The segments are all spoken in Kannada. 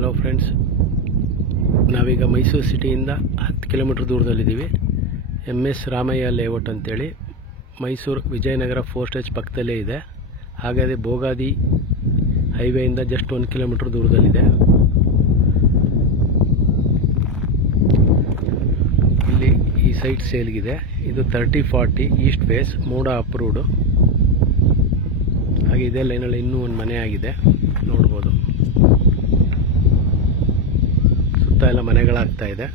ಹಲೋ ಫ್ರೆಂಡ್ಸ್, ನಾವೀಗ ಮೈಸೂರು ಸಿಟಿಯಿಂದ 10 ಕಿಲೋಮೀಟರ್ ದೂರದಲ್ಲಿದ್ದೀವಿ. MS ರಾಮಯ್ಯ ಲೇಔಟ್ ಅಂತೇಳಿ ಮೈಸೂರು ವಿಜಯನಗರ 4 ಸ್ಟೇಜ್ ಪಕ್ಕದಲ್ಲೇ ಇದೆ. ಹಾಗಾದರೆ ಬೋಗಾದಿ ಹೈವೇಯಿಂದ ಜಸ್ಟ್ 1 ಕಿಲೋಮೀಟರ್ ದೂರದಲ್ಲಿದೆ. ಇಲ್ಲಿ ಈ ಸೈಟ್ ಸೇಲ್ಗಿದೆ. ಇದು 3040 ಈಸ್ಟ್ ಫೇಸ್, ಮೂಡ ಅಪ್ರೂವ್ಡು. ಹಾಗೆ ಇದೇ ಲೈನಲ್ಲಿ ಇನ್ನೂ ಒಂದು ಮನೆ ಆಗಿದೆ, ನೋಡ್ಬೋದು. ಸುತ್ತ ಎಲ್ಲ ಮನೆಗಳಾಗ್ತಾ ಇದೆ.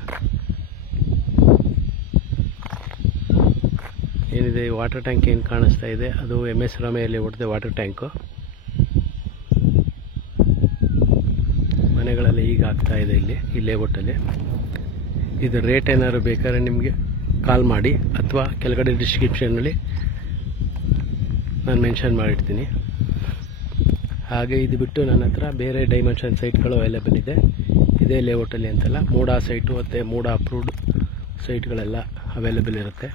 ಏನಿದೆ ವಾಟರ್ ಟ್ಯಾಂಕ್ ಏನು ಕಾಣಿಸ್ತಾ ಇದೆ, ಅದು MS ರಾಮಯ್ಯಲ್ಲಿ ಹೊಡೆದ ವಾಟರ್ ಟ್ಯಾಂಕು. ಮನೆಗಳೆಲ್ಲ ಈಗ ಆಗ್ತಾ ಇದೆ ಇಲ್ಲಿ ಈ ಲೇಔಟಲ್ಲಿ. ಇದು ರೇಟ್ ಏನಾದ್ರು ಬೇಕಾದ್ರೆ ನಿಮಗೆ ಕಾಲ್ ಮಾಡಿ, ಅಥವಾ ಕೆಳಗಡೆ ಡಿಸ್ಕ್ರಿಪ್ಷನ್ನಲ್ಲಿ ನಾನು ಮೆನ್ಷನ್ ಮಾಡಿರ್ತೀನಿ. ಹಾಗೆ ಇದು ಬಿಟ್ಟು ನನ್ನ ಹತ್ರ ಬೇರೆ ಡೈಮೆನ್ಷನ್ ಸೈಟ್ಗಳು ಅವೈಲೇಬಲ್ ಇದೆ. ಇದೇ ಲೇಔಟಲ್ಲಿ ಅಂತಲ್ಲ, ಮೂಡ ಸೈಟು ಮತ್ತು ಮೂಡ ಅಪ್ರೂವ್ಡ್ ಸೈಟ್ಗಳೆಲ್ಲ ಅವೈಲೇಬಲ್ ಇರುತ್ತೆ.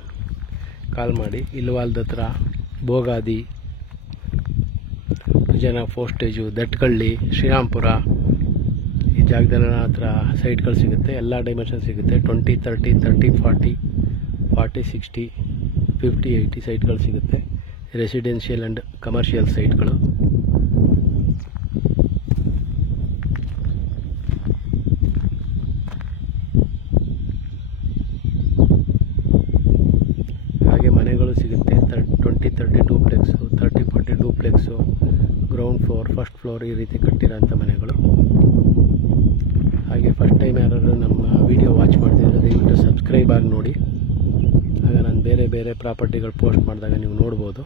ಕಾಲ್ ಮಾಡಿ. ಇಲ್ವಾಲ್ದ ಹತ್ರ, ಬೋಗಾದಿ, ವಿಜಯನಗರ 4 ಸ್ಟೇಜು, ದಟ್ಕಳ್ಳಿ, ಶ್ರೀರಾಮ್ಪುರ, ಈ ಜಾಗದಲ್ಲ ಹತ್ರ ಸೈಟ್ಗಳು ಸಿಗುತ್ತೆ. ಎಲ್ಲ ಡೈಮೆನ್ಷನ್ ಸಿಗುತ್ತೆ. 20, 30, 30, 40, 40, 60, 50, 80 ಸೈಟ್ಗಳು ಸಿಗುತ್ತೆ. ರೆಸಿಡೆನ್ಷಿಯಲ್ ಆ್ಯಂಡ್ ಕಮರ್ಷಿಯಲ್ ಸೈಟ್ಗಳು. ಹಾಗೆ ಮನೆಗಳು ಸಿಗುತ್ತೆ. 20, 30 duplex, 30, 40 duplex, ground floor, first floor, ಈ ರೀತಿ ಕಟ್ಟಿರೋಂಥ ಮನೆಗಳು. ಹಾಗೆ ಫಸ್ಟ್ ಟೈಮ್ ಯಾರಾದರೂ ನಮ್ಮ ವಿಡಿಯೋ ವಾಚ್ ಮಾಡ್ತಿದ್ರೆ ದಯವಿಟ್ಟು ಸಬ್ಸ್ಕ್ರೈಬ್ ಆಗಿ ನೋಡಿ. ಆಗ ನಾನು ಬೇರೆ ಬೇರೆ ಪ್ರಾಪರ್ಟಿಗಳು ಪೋಸ್ಟ್ ಮಾಡಿದಾಗ ನೀವು ನೋಡ್ಬೋದು.